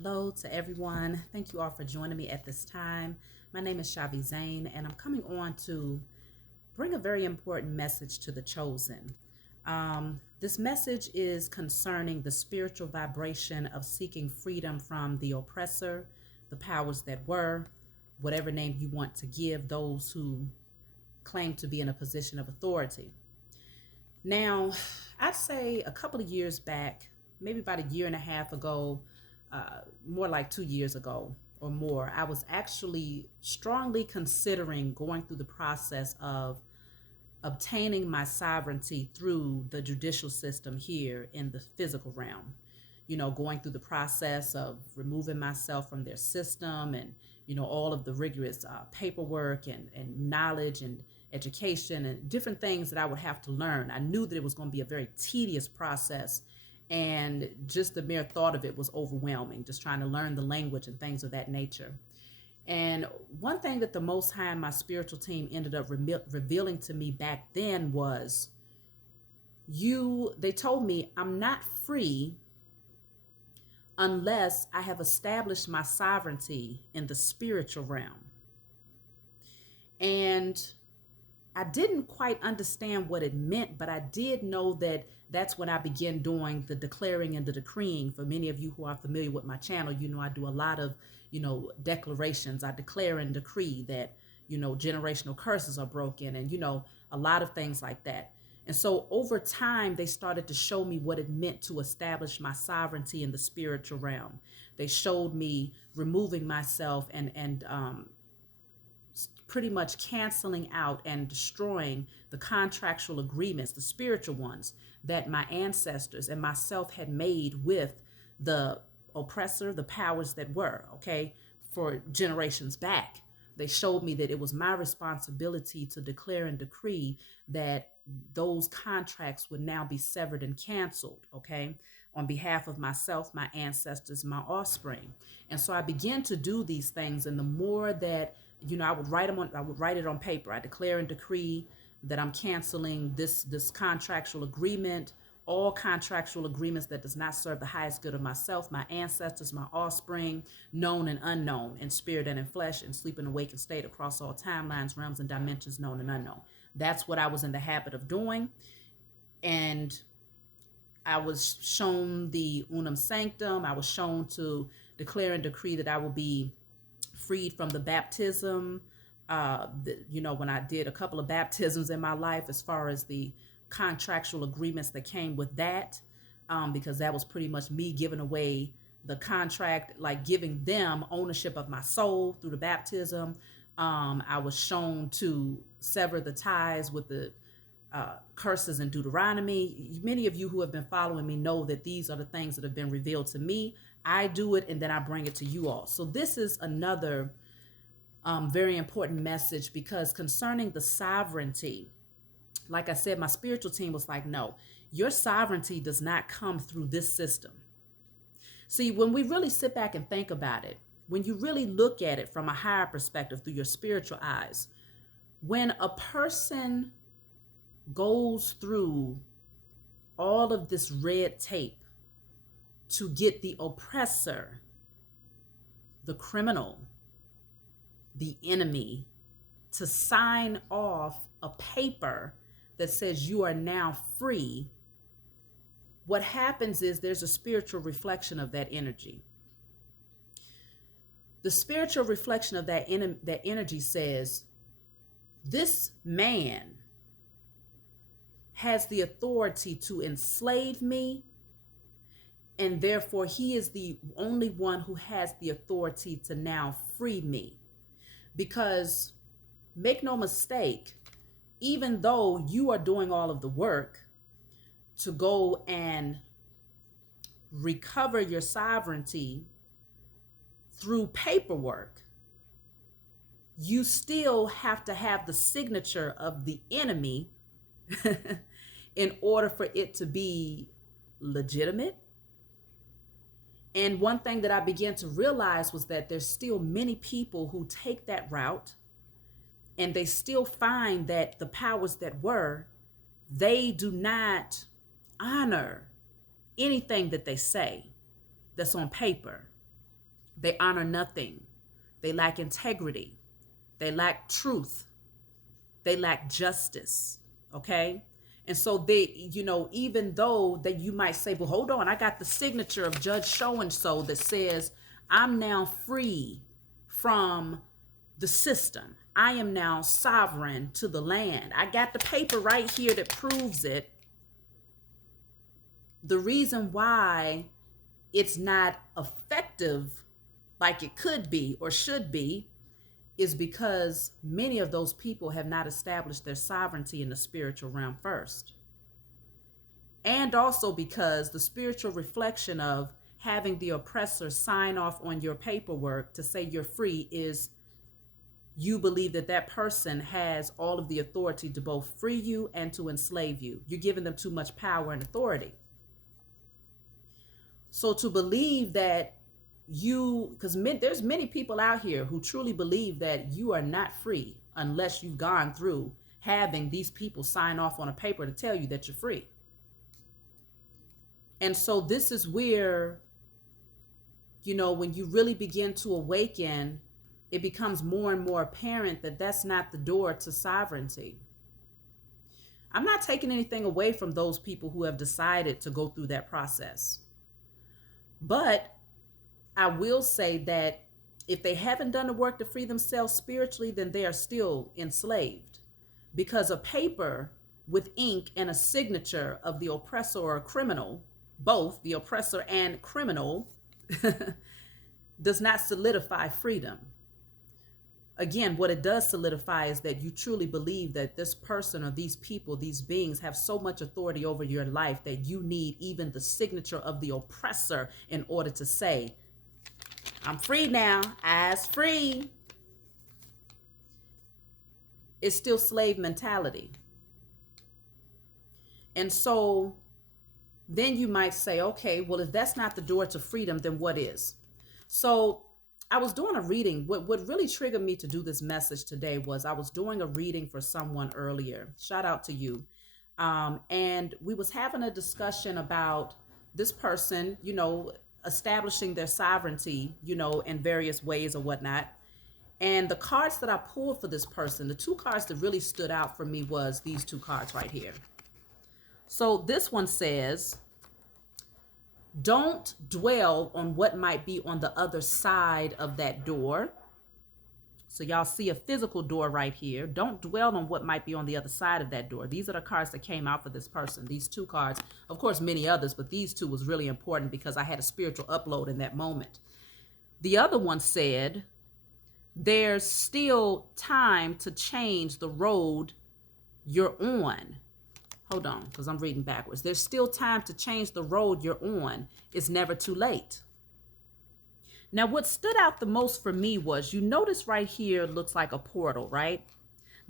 Hello to everyone. Thank you all for joining me at this time. My name is Shavi Zane, and I'm coming on to bring a very important message to the chosen. This message is concerning the spiritual vibration of seeking freedom from the oppressor, the powers that were, whatever name you want to give those who claim to be in a position of authority. Now, I'd say a couple of years back, maybe about a year and a half ago, more like 2 years ago or more, I was actually strongly considering going through the process of obtaining my sovereignty through the judicial system here in the physical realm. Going through the process of removing myself from their system and, all of the rigorous paperwork and knowledge and education and different things that I would have to learn. I knew that it was going to be a very tedious process. And just the mere thought of it was overwhelming, just trying to learn the language and things of that nature. And one thing that the Most High and my spiritual team ended up revealing to me back then was they told me I'm not free unless I have established my sovereignty in the spiritual realm. And I didn't quite understand what it meant, but I did know that that's when I began doing the declaring and the decreeing. For many of you who are familiar with my channel, I do a lot of, declarations. I declare and decree that, generational curses are broken and, a lot of things like that. And so over time, they started to show me what it meant to establish my sovereignty in the spiritual realm. They showed me removing myself and pretty much canceling out and destroying the contractual agreements, the spiritual ones that my ancestors and myself had made with the oppressor, the powers that were, okay, for generations back. They showed me that it was my responsibility to declare and decree that those contracts would now be severed and canceled, okay, on behalf of myself, my ancestors, my offspring. And so I began to do these things. And the more that, I would write it on paper. I declare and decree that I'm canceling this contractual agreement, all contractual agreements that does not serve the highest good of myself, my ancestors, my offspring, known and unknown, in spirit and in flesh, in sleep and awakened state, across all timelines, realms, and dimensions, known and unknown. That's what I was in the habit of doing. And I was shown the unum sanctum. I was shown to declare and decree that I will be freed from the baptism. When I did a couple of baptisms in my life, as far as the contractual agreements that came with that, because that was pretty much me giving away the contract, like giving them ownership of my soul through the baptism. I was shown to sever the ties with the curses in Deuteronomy. Many of you who have been following me know that these are the things that have been revealed to me. I do it and then I bring it to you all. So this is another very important message, because concerning the sovereignty, like I said, my spiritual team was like, no, your sovereignty does not come through this system. See, when we really sit back and think about it, when you really look at it from a higher perspective through your spiritual eyes, when a person goes through all of this red tape to get the oppressor, the criminal, the enemy to sign off a paper that says you are now free, what happens is there's a spiritual reflection of that energy. The spiritual reflection of that energy says, this man has the authority to enslave me, and therefore he is the only one who has the authority to now free me. Because make no mistake, even though you are doing all of the work to go and recover your sovereignty through paperwork, you still have to have the signature of the enemy in order for it to be legitimate. And one thing that I began to realize was that there's still many people who take that route, and they still find that the powers that were, they do not honor anything that they say that's on paper. They honor nothing. They lack integrity. They lack truth. They lack justice. Okay. And so they, even though that you might say, well, hold on, I got the signature of Judge so and so that says I'm now free from the system. I am now sovereign to the land. I got the paper right here that proves it. The reason why it's not effective like it could be or should be is because many of those people have not established their sovereignty in the spiritual realm first. And also because the spiritual reflection of having the oppressor sign off on your paperwork to say you're free is you believe that that person has all of the authority to both free you and to enslave you. You're giving them too much power and authority. So to believe that because there's many people out here who truly believe that you are not free unless you've gone through having these people sign off on a paper to tell you that you're free. And so this is where, when you really begin to awaken, it becomes more and more apparent that that's not the door to sovereignty. I'm not taking anything away from those people who have decided to go through that process. But I will say that if they haven't done the work to free themselves spiritually, then they are still enslaved. Because a paper with ink and a signature of the oppressor or criminal, both the oppressor and criminal, does not solidify freedom. Again, what it does solidify is that you truly believe that this person or these people, these beings have so much authority over your life that you need even the signature of the oppressor in order to say, I'm free now, as free. It's still slave mentality. And so then you might say, okay, well, if that's not the door to freedom, then what is? So I was doing a reading. What really triggered me to do this message today was I was doing a reading for someone earlier. Shout out to you. And we was having a discussion about this person, establishing their sovereignty, in various ways or whatnot. And the cards that I pulled for this person, the two cards that really stood out for me was these two cards right here. So this one says, don't dwell on what might be on the other side of that door. So y'all see a physical door right here. Don't dwell on what might be on the other side of that door. These are the cards that came out for this person. These two cards, of course, many others, but these two was really important because I had a spiritual upload in that moment. The other one said, there's still time to change the road you're on. Hold on, because I'm reading backwards. There's still time to change the road you're on. It's never too late. Now, what stood out the most for me was, you notice right here looks like a portal, right?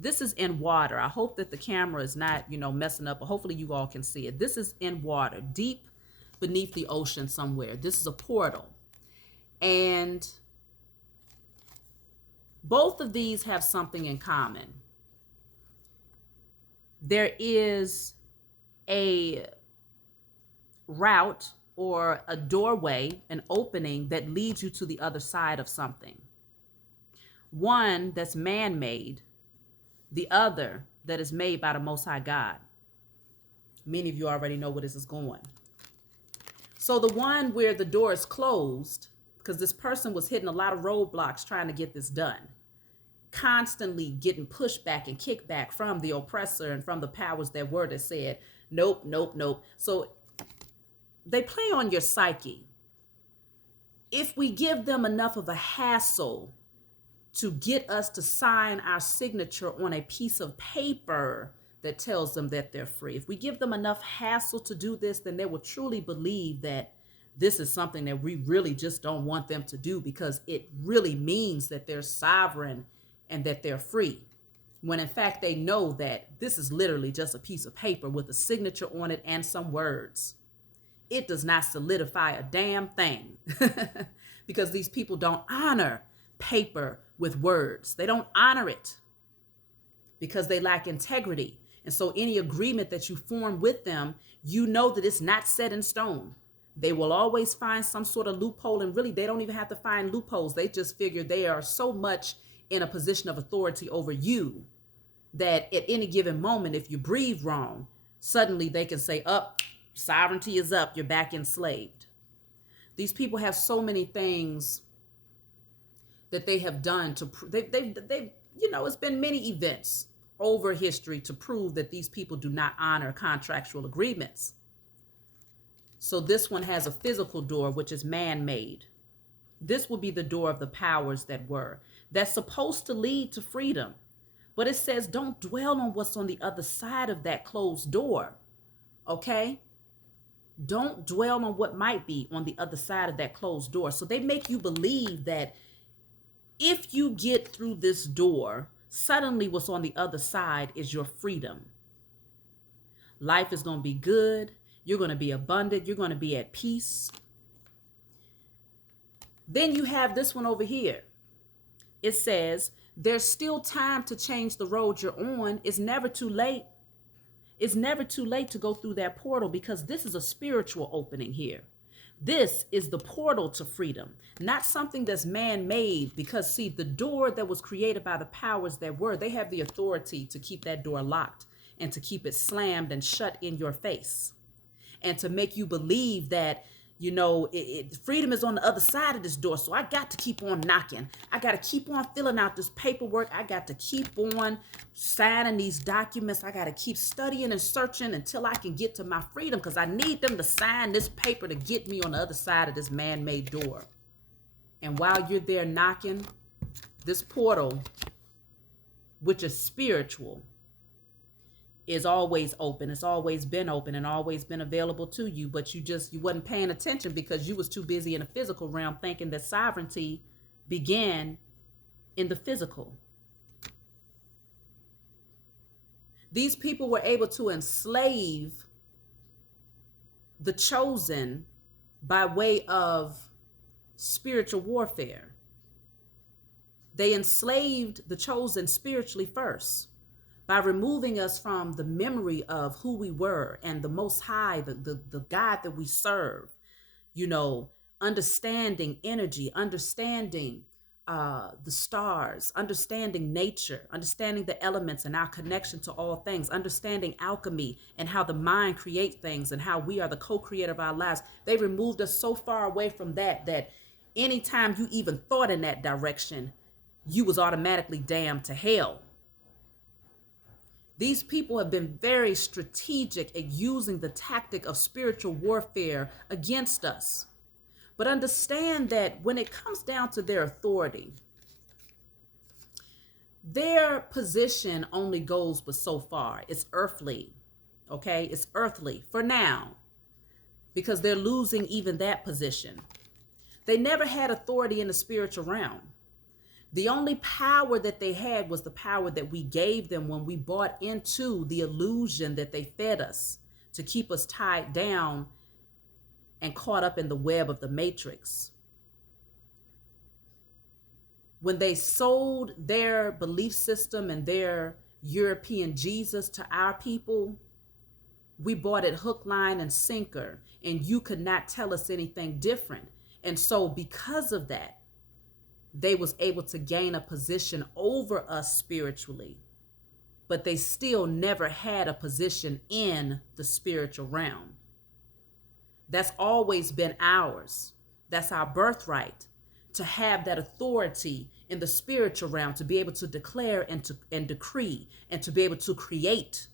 This is in water. I hope that the camera is not, messing up, but hopefully you all can see it. This is in water, deep beneath the ocean somewhere. This is a portal. And both of these have something in common. There is a route or a doorway, an opening that leads you to the other side of something. One that's man-made, the other that is made by the Most High God. Many of you already know where this is going. So the one where the door is closed, because this person was hitting a lot of roadblocks trying to get this done, constantly getting pushback and kickback from the oppressor and from the powers that were that said, nope, nope, nope. So they play on your psyche. If we give them enough of a hassle to get us to sign our signature on a piece of paper that tells them that they're free, if we give them enough hassle to do this, then they will truly believe that this is something that we really just don't want them to do because it really means that they're sovereign and that they're free. When in fact, they know that this is literally just a piece of paper with a signature on it and some words. It does not solidify a damn thing because these people don't honor paper with words. They don't honor it because they lack integrity. And so any agreement that you form with them, you know that it's not set in stone. They will always find some sort of loophole, and really they don't even have to find loopholes. They just figure they are so much in a position of authority over you that at any given moment, if you breathe wrong, suddenly they can say, up, sovereignty is up, you're back enslaved. These people have so many things that they have done to they've it's been many events over history to prove that these people do not honor contractual agreements. So this one has a physical door, which is man-made. This will be the door of the powers that were. That's supposed to lead to freedom. But it says don't dwell on what's on the other side of that closed door. Okay? Don't dwell on what might be on the other side of that closed door. So they make you believe that if you get through this door, suddenly what's on the other side is your freedom. Life is going to be good. You're going to be abundant. You're going to be at peace. Then you have this one over here. It says, there's still time to change the road you're on. It's never too late. It's never too late to go through that portal, because this is a spiritual opening here. This is the portal to freedom, not something that's man-made, because see, the door that was created by the powers that were, they have the authority to keep that door locked and to keep it slammed and shut in your face, and to make you believe that, freedom is on the other side of this door. So I got to keep on knocking. I got to keep on filling out this paperwork. I got to keep on signing these documents. I got to keep studying and searching until I can get to my freedom, because I need them to sign this paper to get me on the other side of this man-made door. And while you're there knocking, this portal, which is spiritual, is always open. It's always been open and always been available to you, but you wasn't paying attention because you was too busy in the physical realm thinking that sovereignty began in the physical. These people were able to enslave the chosen by way of spiritual warfare. They enslaved the chosen spiritually first, by removing us from the memory of who we were and the Most High, the God that we serve, understanding energy, understanding the stars, understanding nature, understanding the elements and our connection to all things, understanding alchemy and how the mind creates things and how we are the co-creator of our lives. They removed us so far away from that anytime you even thought in that direction, you was automatically damned to hell. These people have been very strategic at using the tactic of spiritual warfare against us. But understand that when it comes down to their authority, their position only goes but so far. It's earthly, okay? It's earthly for now, because they're losing even that position. They never had authority in the spiritual realm. The only power that they had was the power that we gave them when we bought into the illusion that they fed us to keep us tied down and caught up in the web of the matrix. When they sold their belief system and their European Jesus to our people, we bought it hook, line, and sinker, and you could not tell us anything different. And so because of that, they was able to gain a position over us spiritually, but they still never had a position in the spiritual realm. That's always been ours. That's our birthright, to have that authority in the spiritual realm, to be able to declare and decree, and to be able to create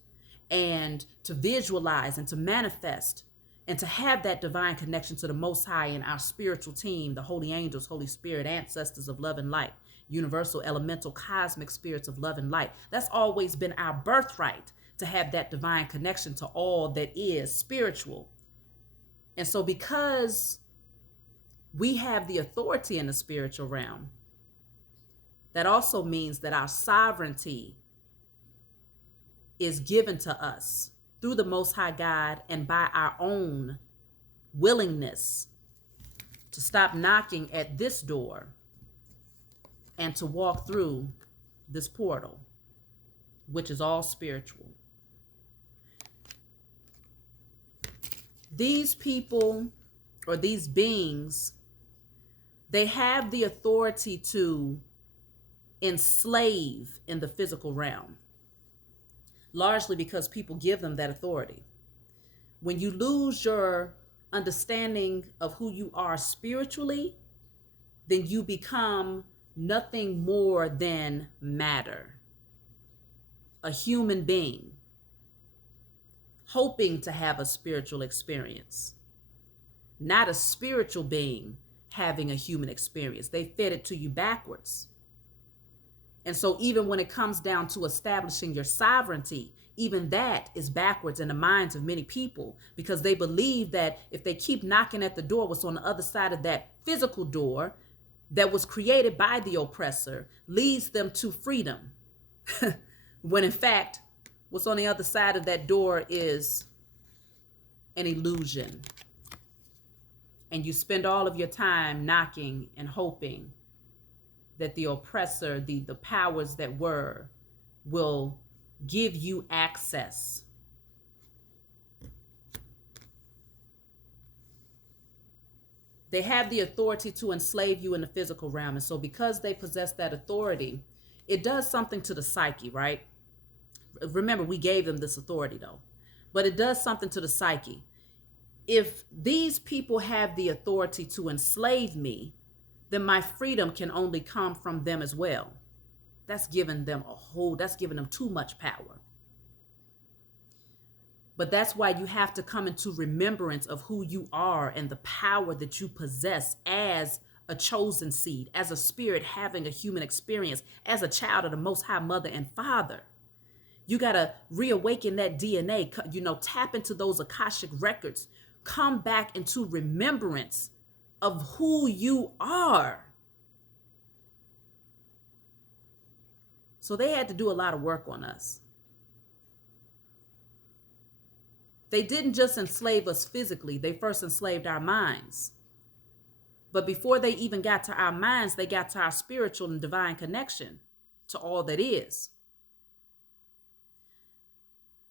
and to visualize and to manifest, and to have that divine connection to the Most High and our spiritual team, the holy angels, Holy Spirit, ancestors of love and light, universal, elemental, cosmic spirits of love and light. That's always been our birthright, to have that divine connection to all that is spiritual. And so because we have the authority in the spiritual realm, that also means that our sovereignty is given to us through the Most High God and by our own willingness to stop knocking at this door and to walk through this portal, which is all spiritual. These people or these beings, they have the authority to enslave in the physical realm, largely because people give them that authority. When you lose your understanding of who you are spiritually, then you become nothing more than matter, a human being, hoping to have a spiritual experience, not a spiritual being having a human experience. They fed it to you backwards. And so even when it comes down to establishing your sovereignty, even that is backwards in the minds of many people, because they believe that if they keep knocking at the door, what's on the other side of that physical door that was created by the oppressor leads them to freedom. When in fact, what's on the other side of that door is an illusion. And you spend all of your time knocking and hoping that the oppressor, the powers that were, will give you access. They have the authority to enslave you in the physical realm. And so because they possess that authority, it does something to the psyche, right? Remember, we gave them this authority though, but it does something to the psyche. If these people have the authority to enslave me, then my freedom can only come from them as well. That's giving them that's giving them too much power. But that's why you have to come into remembrance of who you are and the power that you possess as a chosen seed, as a spirit having a human experience, as a child of the Most High Mother and Father. You got to reawaken that DNA, tap into those Akashic records, come back into remembrance of who you are. So they had to do a lot of work on us. They didn't just enslave us physically, they first enslaved our minds. But before they even got to our minds, they got to our spiritual and divine connection to all that is.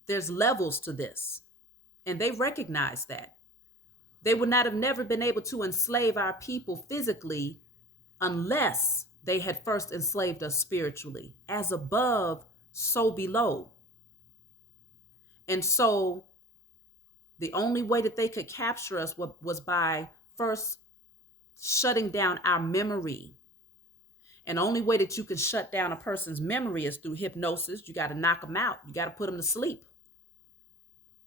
There's levels to this, and they recognize that. They would not have never been able to enslave our people physically unless they had first enslaved us spiritually. As above, so below. And so the only way that they could capture us was by first shutting down our memory. And the only way that you can shut down a person's memory is through hypnosis. You got to knock them out. You got to put them to sleep.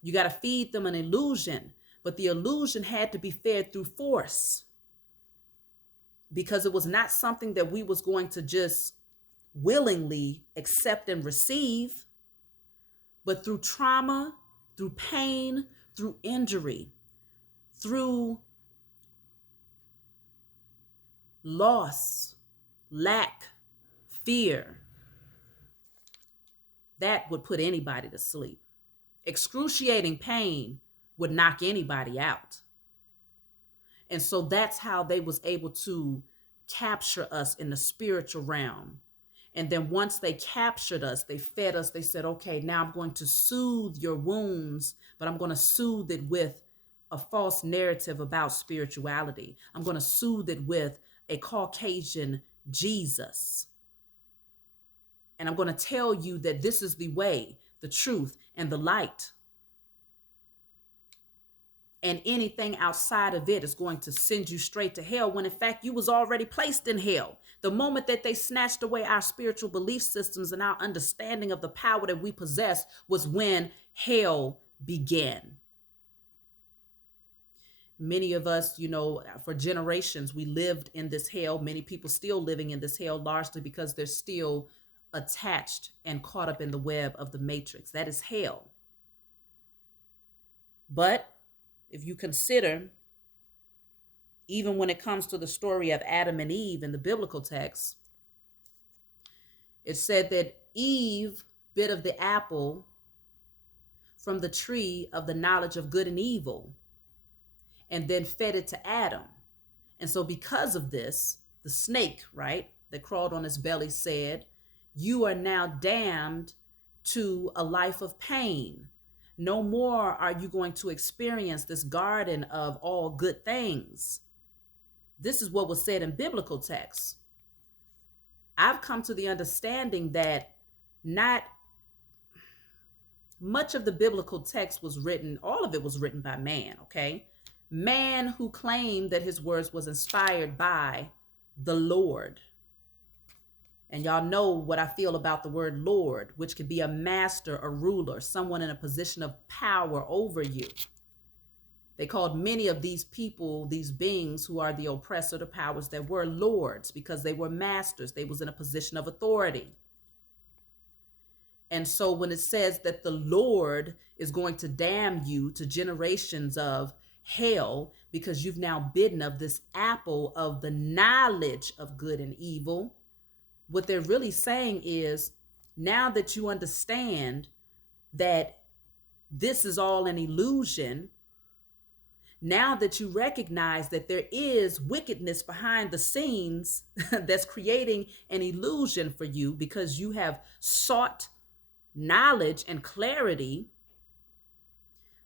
You got to feed them an illusion. But the illusion had to be fed through force, because it was not something that we was going to just willingly accept and receive, but through trauma, through pain, through injury, through loss, lack, fear. That would put anybody to sleep. Excruciating pain would knock anybody out. And so that's how they was able to capture us in the spiritual realm. And then once they captured us, they fed us, they said, okay, now I'm going to soothe your wounds, but I'm going to soothe it with a false narrative about spirituality. I'm going to soothe it with a Caucasian Jesus. And I'm going to tell you that this is the way, the truth, and the light. And anything outside of it is going to send you straight to hell, when in fact you was already placed in hell. The moment that they snatched away our spiritual belief systems and our understanding of the power that we possess was when hell began. Many of us, for generations, we lived in this hell. Many people still living in this hell, largely because they're still attached and caught up in the web of the matrix. That is hell. But if you consider, even when it comes to the story of Adam and Eve in the biblical text, it said that Eve bit of the apple from the tree of the knowledge of good and evil and then fed it to Adam. And so because of this, the snake, right, that crawled on his belly said, you are now damned to a life of pain. No more are you going to experience this garden of all good things. This is what was said in biblical texts. I've come to the understanding that not much of the biblical text was written, all of it was written by man, okay? Man who claimed that his words was inspired by the Lord. And y'all know what I feel about the word Lord, which could be a master, a ruler, someone in a position of power over you. They called many of these people, these beings who are the oppressor, the powers that were lords, because they were masters. They was in a position of authority. And so when it says that the Lord is going to damn you to generations of hell because you've now bitten of this apple of the knowledge of good and evil, what they're really saying is, now that you understand that this is all an illusion, now that you recognize that there is wickedness behind the scenes that's creating an illusion for you because you have sought knowledge and clarity,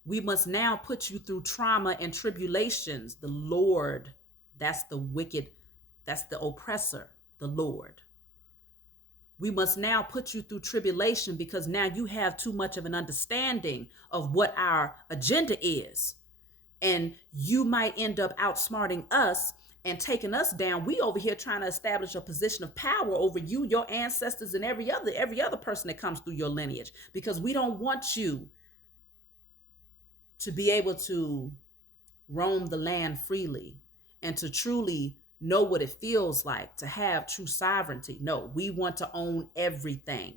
we must now put you through trauma and tribulations. The Lord, that's the wicked, that's the oppressor, the Lord. We must now put you through tribulation because now you have too much of an understanding of what our agenda is. And you might end up outsmarting us and taking us down. We over here trying to establish a position of power over you, your ancestors, and every other person that comes through your lineage, because we don't want you to be able to roam the land freely and to truly know what it feels like to have true sovereignty. No, we want to own everything,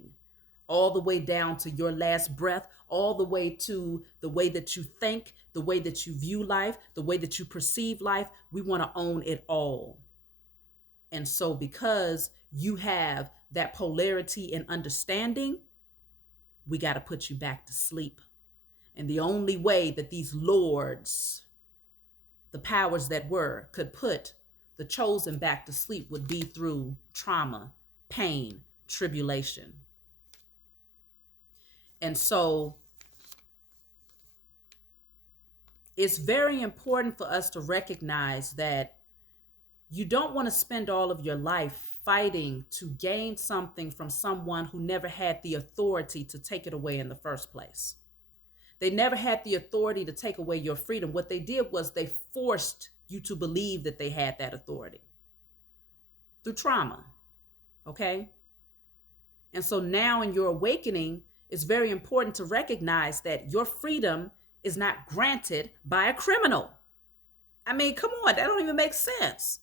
all the way down to your last breath, all the way to the way that you think, the way that you view life, the way that you perceive life. We want to own it all. And so because you have that polarity and understanding, we got to put you back to sleep. And the only way that these lords, the powers that were, could put the chosen back to sleep would be through trauma, pain, tribulation. And so it's very important for us to recognize that you don't want to spend all of your life fighting to gain something from someone who never had the authority to take it away in the first place. They never had the authority to take away your freedom. What they did was they forced you to believe that they had that authority through trauma, okay? And so now in your awakening, it's very important to recognize that your freedom is not granted by a criminal. I mean, come on, that don't even make sense.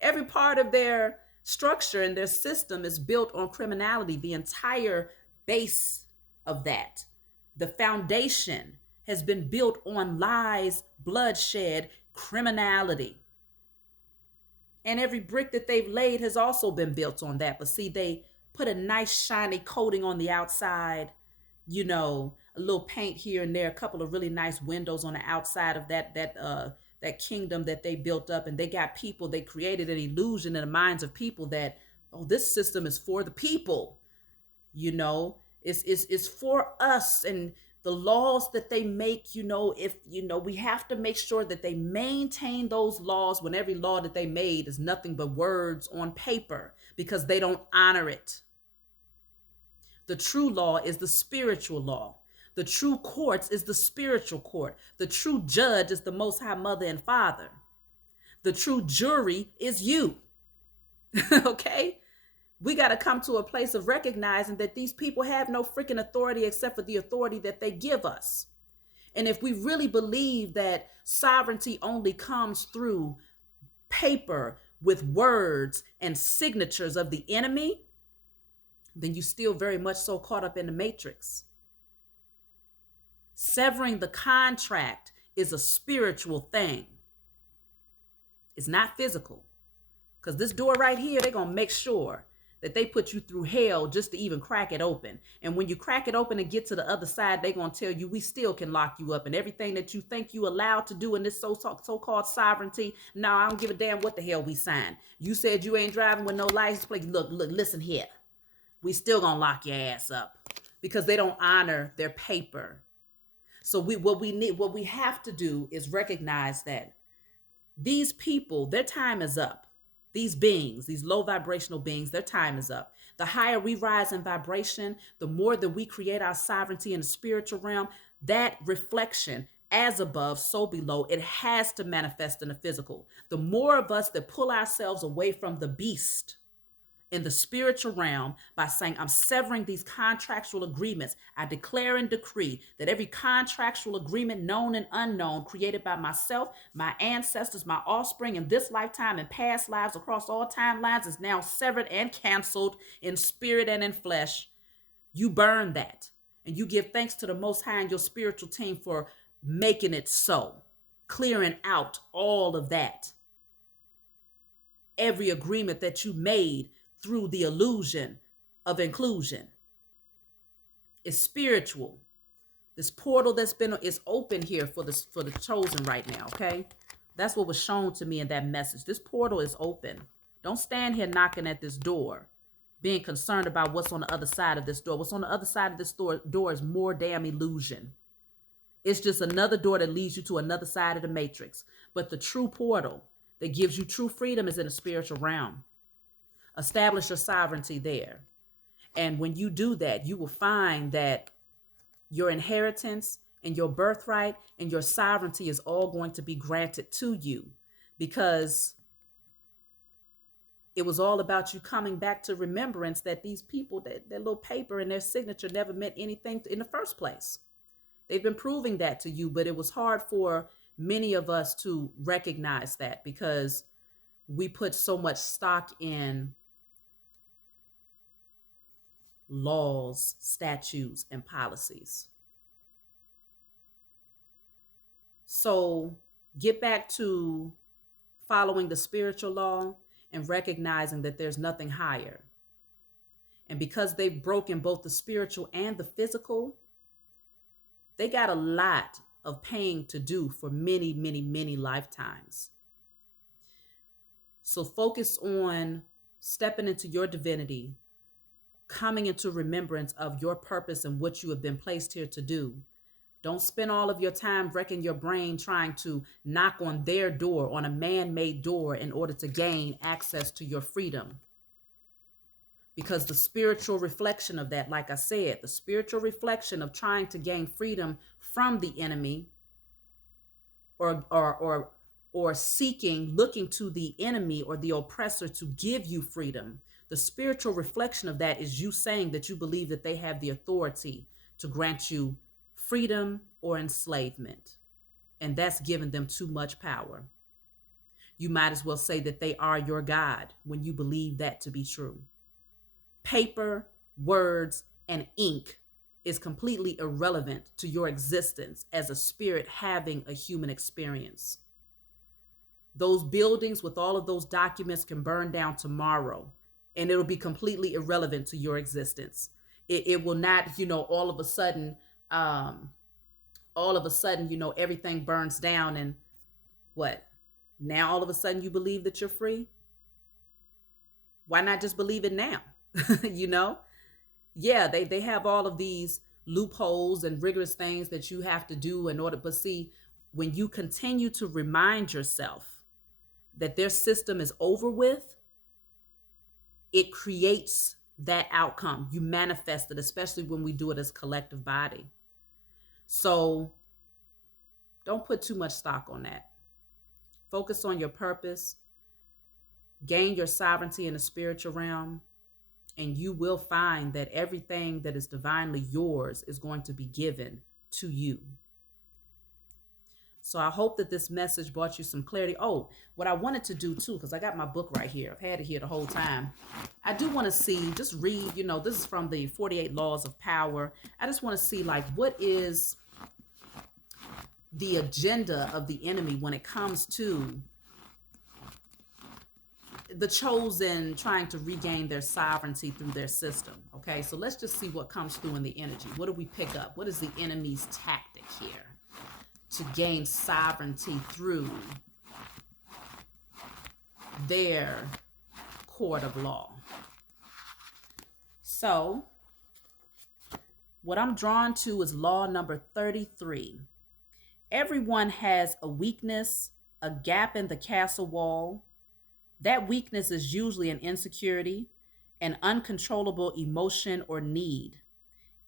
Every part of their structure and their system is built on criminality. The entire base of that, the foundation, has been built on lies, bloodshed, criminality. And every brick that they've laid has also been built on that. But see, they put a nice shiny coating on the outside, you know, a little paint here and there, a couple of really nice windows on the outside of that kingdom that they built up. And they got people, they created an illusion in the minds of people that, oh, this system is for the people, you know, it's for us. And the laws that they make, you know, if, you know, we have to make sure that they maintain those laws when every law that they made is nothing but words on paper because they don't honor it. The true law is the spiritual law. The true courts is the spiritual court. The true judge is the Most High Mother and Father. The true jury is you. Okay? We got to come to a place of recognizing that these people have no freaking authority except for the authority that they give us. And if we really believe that sovereignty only comes through paper with words and signatures of the enemy, then you're still very much so caught up in the matrix. Severing the contract is a spiritual thing. It's not physical. Because this door right here, they're going to make sure that they put you through hell just to even crack it open. And when you crack it open and get to the other side, they're going to tell you we still can lock you up. And everything that you think you allowed to do in this so-called sovereignty, no, I don't give a damn what the hell we signed. You said you ain't driving with no license plate. Look, listen here. We still going to lock your ass up. because they don't honor their paper. So what we have to do is recognize that these people, their time is up. These beings, these low vibrational beings, their time is up. The higher we rise in vibration, the more that we create our sovereignty in the spiritual realm, that reflection, as above, so below, it has to manifest in the physical. The more of us that pull ourselves away from the beast in the spiritual realm by saying, I'm severing these contractual agreements. I declare and decree that every contractual agreement, known and unknown, created by myself, my ancestors, my offspring in this lifetime and past lives across all timelines, is now severed and canceled in spirit and in flesh. You burn that. And you give thanks to the Most High and your spiritual team for making it so, clearing out all of that. Every agreement that you made through the illusion of inclusion is spiritual. This portal that's been is open here for the chosen right now. Okay, that's what was shown to me in that message. This portal is open. Don't stand here knocking at this door, being concerned about what's on the other side of this door. What's on the other side of this door is more damn illusion. It's just another door that leads you to another side of the matrix. But the true portal that gives you true freedom is in the spiritual realm. Establish your sovereignty there. And when you do that, you will find that your inheritance and your birthright and your sovereignty is all going to be granted to you, because it was all about you coming back to remembrance that these people, that their little paper and their signature never meant anything in the first place. They've been proving that to you, but it was hard for many of us to recognize that because we put so much stock in laws, statutes, and policies. So get back to following the spiritual law and recognizing that there's nothing higher. And because they've broken both the spiritual and the physical, they got a lot of paying to do for many, many, many lifetimes. So focus on stepping into your divinity, coming into remembrance of your purpose and what you have been placed here to do. Don't spend all of your time wrecking your brain trying to knock on their door, on a man-made door, in order to gain access to your freedom. Because the spiritual reflection of that, like I said, the spiritual reflection of trying to gain freedom from the enemy, or seeking, looking to the enemy or the oppressor to give you freedom. The spiritual reflection of that is you saying that you believe that they have the authority to grant you freedom or enslavement. And that's giving them too much power. You might as well say that they are your God when you believe that to be true. Paper, words, and ink is completely irrelevant to your existence as a spirit having a human experience. Those buildings with all of those documents can burn down tomorrow, and it'll be completely irrelevant to your existence. It will not, all of a sudden, everything burns down and what? Now all of a sudden you believe that you're free? Why not just believe it now? Yeah, they have all of these loopholes and rigorous things that you have to do in order. But see, when you continue to remind yourself that their system is over with, it creates that outcome. You manifest it, especially when we do it as collective body. So don't put too much stock on that. Focus on your purpose, gain your sovereignty in the spiritual realm, and you will find that everything that is divinely yours is going to be given to you. So I hope that this message brought you some clarity. Oh, what I wanted to do too, because I got my book right here. I've had it here the whole time. I do want to just read, this is from the 48 Laws of Power. I just want to see what is the agenda of the enemy when it comes to the chosen trying to regain their sovereignty through their system. Okay, so let's just see what comes through in the energy. What do we pick up? What is the enemy's tactic here to gain sovereignty through their court of law? So What I'm drawn to is law number 33. Everyone has a weakness, a gap in the castle wall. That weakness is usually an insecurity, an uncontrollable emotion or need.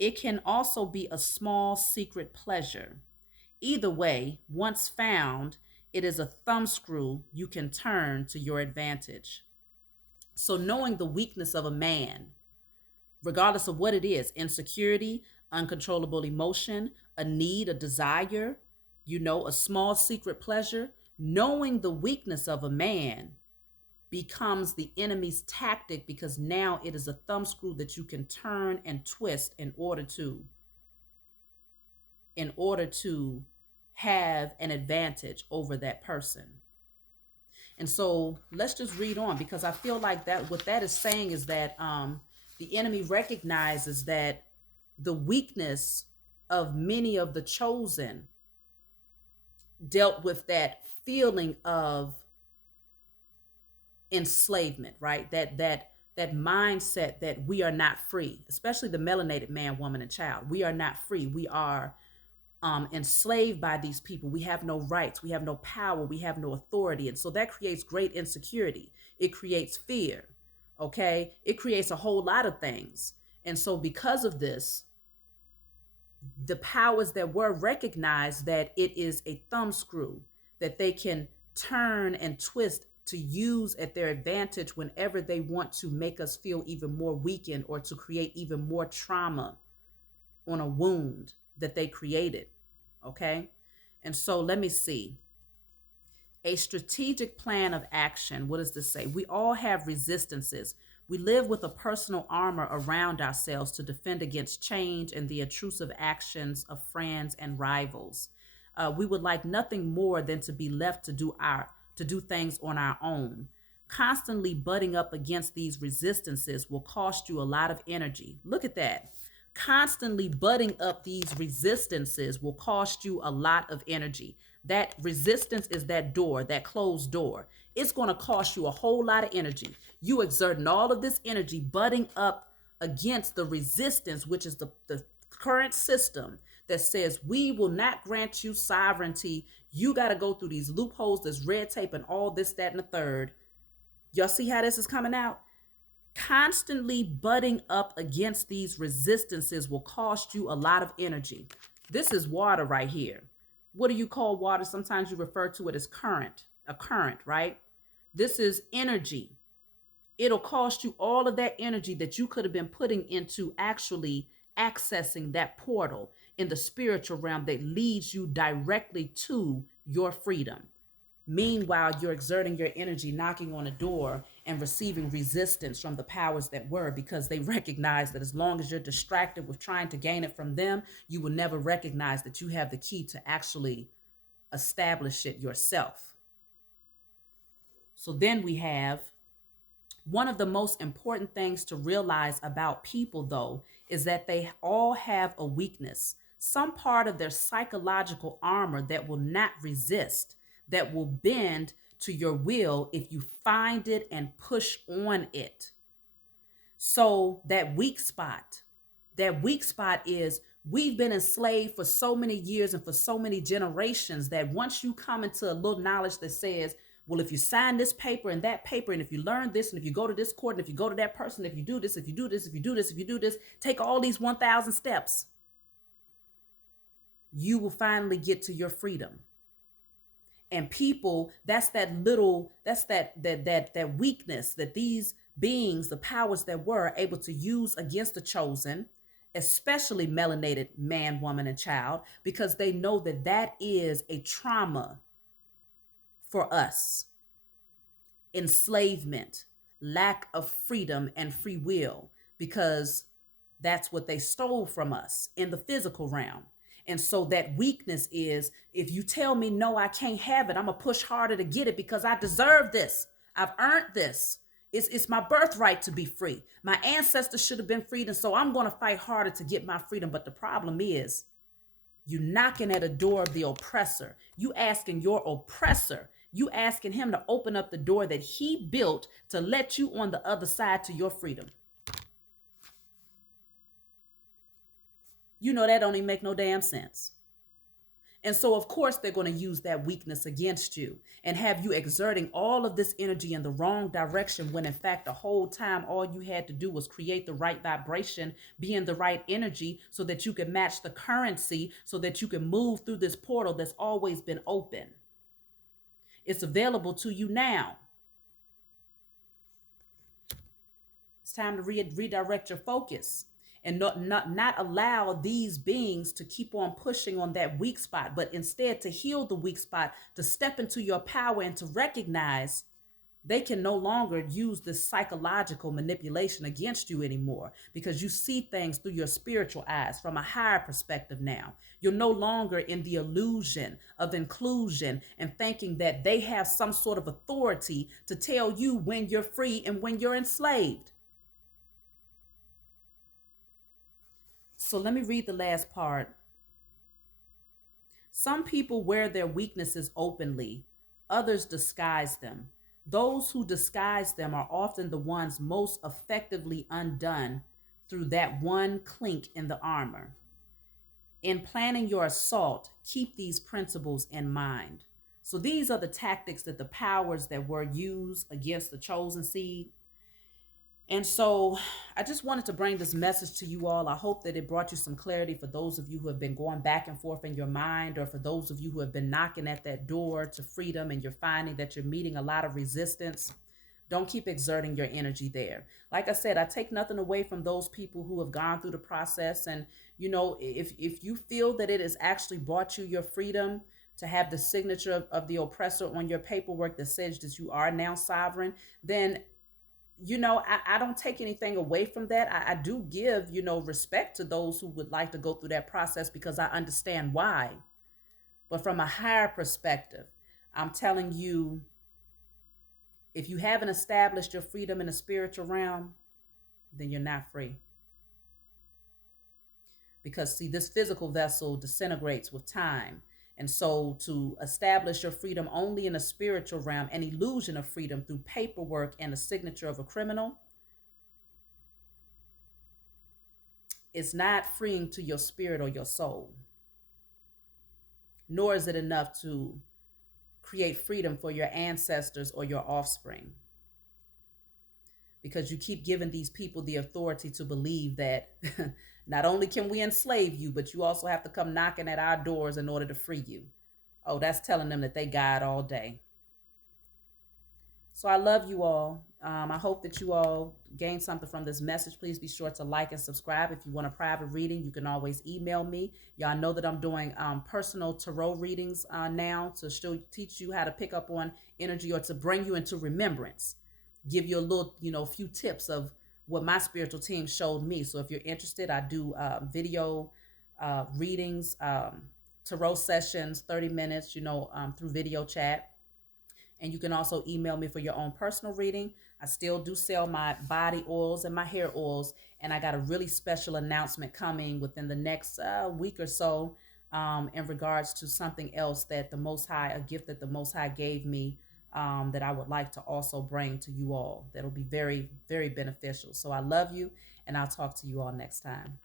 It can also be a small secret pleasure. Either way, once found, it is a thumbscrew you can turn to your advantage. So, knowing the weakness of a man, regardless of what it is, insecurity, uncontrollable emotion, a need, a desire, a small secret pleasure, knowing the weakness of a man becomes the enemy's tactic, because now it is a thumbscrew that you can turn and twist in order to have an advantage over that person. And so let's just read on, because I feel like that what that is saying is that the enemy recognizes that the weakness of many of the chosen dealt with that feeling of enslavement, right? That mindset that we are not free, especially the melanated man, woman, and child. We are not free. We are enslaved by these people. We have no rights. We have no power. We have no authority. And so that creates great insecurity. It creates fear. Okay. It creates a whole lot of things. And so because of this, the powers that were recognized that it is a thumbscrew that they can turn and twist to use at their advantage whenever they want to make us feel even more weakened or to create even more trauma on a wound that they created. Okay. And so let me see. A strategic plan of action. What does this say? We all have resistances. We live with a personal armor around ourselves to defend against change and the intrusive actions of friends and rivals. We would like nothing more than to be left to do things on our own. Constantly butting up against these resistances will cost you a lot of energy. Look at that. Constantly butting up these resistances will cost you a lot of energy. That resistance is that door, that closed door. It's going to cost you a whole lot of energy. You exerting all of this energy butting up against the resistance, which is the current system that says we will not grant you sovereignty. You got to go through these loopholes, this red tape, and all this, that, and the third. Y'all see how this is coming out? Constantly butting up against these resistances will cost you a lot of energy. This is water right here. What do you call water? Sometimes you refer to it as current, a current, right? This is energy. It'll cost you all of that energy that you could have been putting into actually accessing that portal in the spiritual realm that leads you directly to your freedom. Meanwhile, you're exerting your energy, knocking on a door and receiving resistance from the powers that were, because they recognize that as long as you're distracted with trying to gain it from them, you will never recognize that you have the key to actually establish it yourself. So then we have one of the most important things to realize about people, though, is that they all have a weakness, some part of their psychological armor that will not resist, that will bend to your will if you find it and push on it. So that weak spot is we've been enslaved for so many years and for so many generations that once you come into a little knowledge that says, well, if you sign this paper and that paper, and if you learn this, and if you go to this court, and if you go to that person, if you do this, if you do this, if you do this, if you do this, take all these 1,000 steps, you will finally get to your freedom. And people, that's that weakness that these beings, the powers that were, able to use against the chosen, especially melanated man, woman, and child, because they know that that is a trauma for us. Enslavement, lack of freedom and free will, because that's what they stole from us in the physical realm. And so that weakness is, if you tell me no, I can't have it, I'm gonna push harder to get it because I deserve this. I've earned this. It's my birthright to be free. My ancestors should have been freed, and so I'm gonna fight harder to get my freedom. But the problem is, you knocking at a door of the oppressor. You asking your oppressor. You asking him to open up the door that he built to let you on the other side to your freedom. You know that don't even make no damn sense. And so, of course, they're going to use that weakness against you and have you exerting all of this energy in the wrong direction when, in fact, the whole time, all you had to do was create the right vibration, be in the right energy so that you can match the currency so that you can move through this portal that's always been open. It's available to you now. It's time to redirect your focus and not allow these beings to keep on pushing on that weak spot, but instead to heal the weak spot, to step into your power and to recognize they can no longer use this psychological manipulation against you anymore because you see things through your spiritual eyes from a higher perspective now. You're no longer in the illusion of inclusion and thinking that they have some sort of authority to tell you when you're free and when you're enslaved. So let me read the last part. Some people wear their weaknesses openly, others disguise them. Those who disguise them are often the ones most effectively undone through that one clink in the armor. In planning your assault, keep these principles in mind. So these are the tactics that the powers that were used against the chosen seed. And so I just wanted to bring this message to you all. I hope that it brought you some clarity for those of you who have been going back and forth in your mind, or for those of you who have been knocking at that door to freedom and you're finding that you're meeting a lot of resistance. Don't keep exerting your energy there. Like I said, I take nothing away from those people who have gone through the process. And, you know, if you feel that it has actually brought you your freedom to have the signature of the oppressor on your paperwork that says that you are now sovereign, then I don't take anything away from that. I do give, respect to those who would like to go through that process because I understand why. But from a higher perspective, I'm telling you, if you haven't established your freedom in the spiritual realm, then you're not free. Because, see, this physical vessel disintegrates with time. And so, to establish your freedom only in a spiritual realm, an illusion of freedom through paperwork and the signature of a criminal, it's not freeing to your spirit or your soul, nor is it enough to create freedom for your ancestors or your offspring, because you keep giving these people the authority to believe that not only can we enslave you, but you also have to come knocking at our doors in order to free you. Oh, that's telling them that they God all day. So I love you all. I hope that you all gain something from this message. Please be sure to like and subscribe. If you want a private reading, you can always email me. Y'all know that I'm doing personal tarot readings now to teach you how to pick up on energy or to bring you into remembrance. Give you a little, few tips of what my spiritual team showed me. So if you're interested, I do video readings, tarot sessions, 30 minutes, through video chat. And you can also email me for your own personal reading. I still do sell my body oils and my hair oils. And I got a really special announcement coming within the next week or so in regards to something else that the Most High, a gift that the Most High gave me, that I would like to also bring to you all. That'll be very, very beneficial. So I love you, and I'll talk to you all next time.